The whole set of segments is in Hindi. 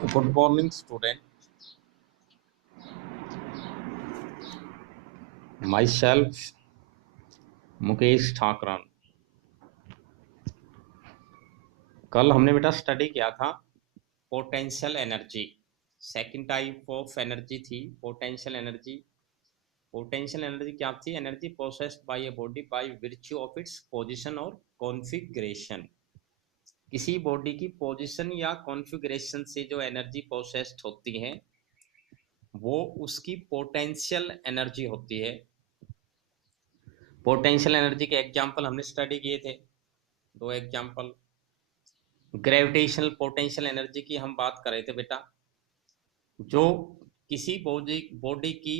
Good morning, student. Myself, Mukesh ठाकरन. कल हमने बेटा स्टडी किया था potential energy. Second type of energy थी पोटेंशियल एनर्जी. पोटेंशियल एनर्जी क्या थी? Energy processed by a body by virtue of its position और कॉन्फ़िगरेशन. किसी बॉडी की पोजीशन या कॉन्फ़िगरेशन से जो एनर्जी प्रोसेस्ड होती है वो उसकी पोटेंशियल एनर्जी होती है. पोटेंशियल एनर्जी के एग्जाम्पल हमने स्टडी किए थे, दो एग्जाम्पल. ग्रेविटेशनल पोटेंशियल एनर्जी की हम बात कर रहे थे बेटा, जो किसी बॉडी की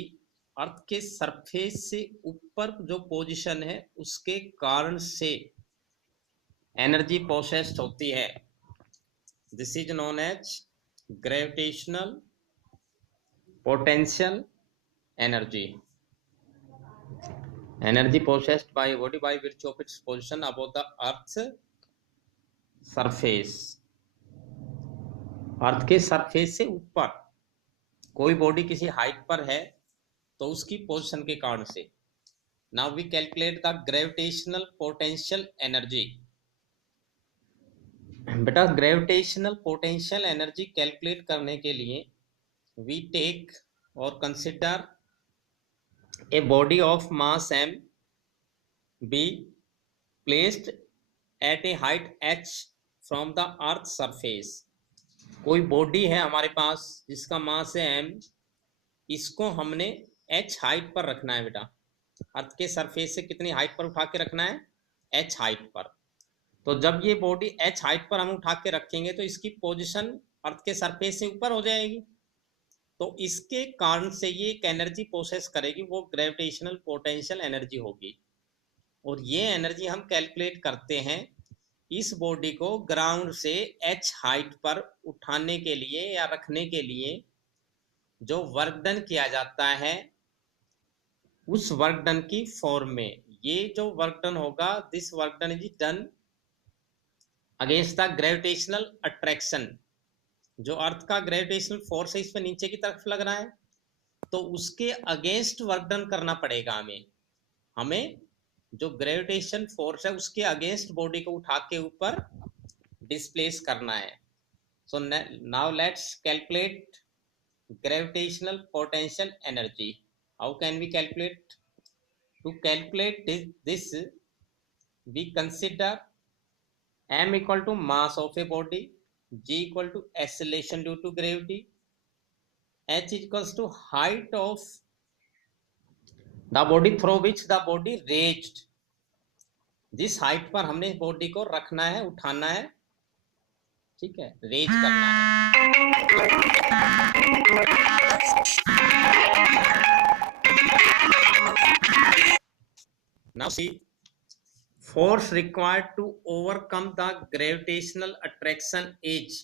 अर्थ के सरफेस से ऊपर जो पोजीशन है उसके कारण से एनर्जी प्रोसेस्ड होती है. This is known as gravitational potential energy. Energy processed by body by virtue of its position above the earth's surface. Earth के सरफेस से ऊपर कोई बॉडी किसी हाइट पर है तो उसकी पोजीशन के कारण से. Now we calculate the gravitational potential energy. बेटा ग्रेविटेशनल पोटेंशियल एनर्जी कैलकुलेट करने के लिए वी टेक और consider a body of mass m be placed at a height h from the earth surface. कोई बॉडी है हमारे पास जिसका मास है m, इसको हमने h हाइट पर रखना है बेटा. अर्थ के सरफेस से कितनी हाइट पर उठा के रखना है? h हाइट पर. तो जब ये बॉडी h हाइट पर हम उठा के रखेंगे तो इसकी पोजीशन अर्थ के सरफेस से ऊपर हो जाएगी. तो इसके कारण से ये एक एनर्जी प्रोसेस करेगी, वो ग्रेविटेशनल पोटेंशियल एनर्जी होगी. और ये एनर्जी हम कैलकुलेट करते हैं इस बॉडी को ग्राउंड से h हाइट पर उठाने के लिए या रखने के लिए जो वर्क डन किया जाता है उस वर्क डन की फॉर्म में. ये जो वर्क डन होगा, this work done is done against the gravitational attraction. जो अर्थ का ग्रेविटेशनल फोर्स है इस पे नीचे की तरफ लग रहा है, तो उसके अगेंस्ट वर्क डन करना पड़ेगा हमें जो ग्रेविटेशन फोर्स है उसके अगेंस्ट बॉडी को उठा के ऊपर डिस्प्लेस करना है. So now let's calculate gravitational potential energy. How can we calculate? To calculate this we consider m equal to mass of a body, g equal to acceleration due to gravity, h equals to height of the body through which the body raised. जिस हाइट पर हमने बॉडी को रखना है, उठाना है, ठीक है, रेज करना है. Now see, force required to overcome the gravitational attraction is.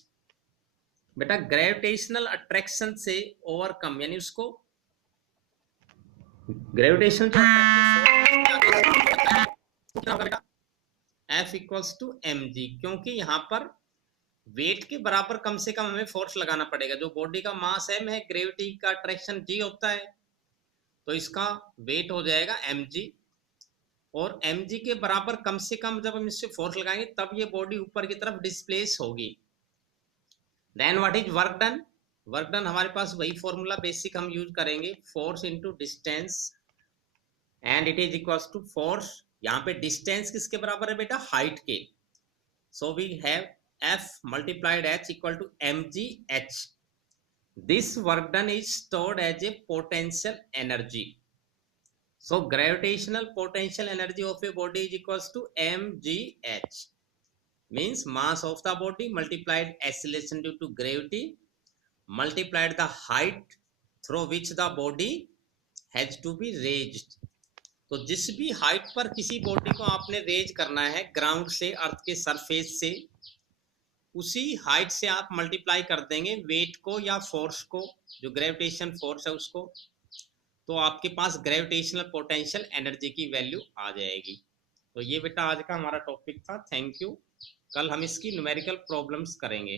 बेटा ग्रेविटेशनल अट्रैक्शन से ओवरकम यानी उसको gravitational F equals to mg, क्योंकि यहाँ पर वेट के बराबर कम से कम हमें फोर्स लगाना पड़ेगा. जो बॉडी का मास m है, ग्रेविटी का अट्रैक्शन g होता है, तो इसका वेट हो जाएगा mg. और mg के बराबर कम से कम जब हम इससे फोर्स लगाएंगे तब ये बॉडी ऊपर की तरफ डिस्प्लेस होगी. Then what is work done? Work done हमारे पास वही फॉर्मूला बेसिक हम यूज करेंगे, force into distance, and it is equals to force. यहाँ पे डिस्टेंस किसके बराबर है बेटा? हाइट के. So we have F multiplied H equal to mgh. This work done is stored as a potential energy. So gravitational potential energy of a body is equals to mgh, means mass of the body multiplied acceleration due to gravity multiplied the height through which the body has to be raised. तो जिस भी हाइट पर किसी बॉडी को आपने रेज करना है ग्राउंड से, अर्थ के सरफेस से, उसी हाइट से आप मल्टीप्लाई कर देंगे वेट को या फोर्स को, जो ग्रेविटेशन फोर्स है उसको, तो आपके पास ग्रेविटेशनल पोटेंशियल एनर्जी की वैल्यू आ जाएगी. तो ये बेटा आज का हमारा टॉपिक था. Thank you. कल हम इसकी न्यूमेरिकल प्रॉब्लम्स करेंगे.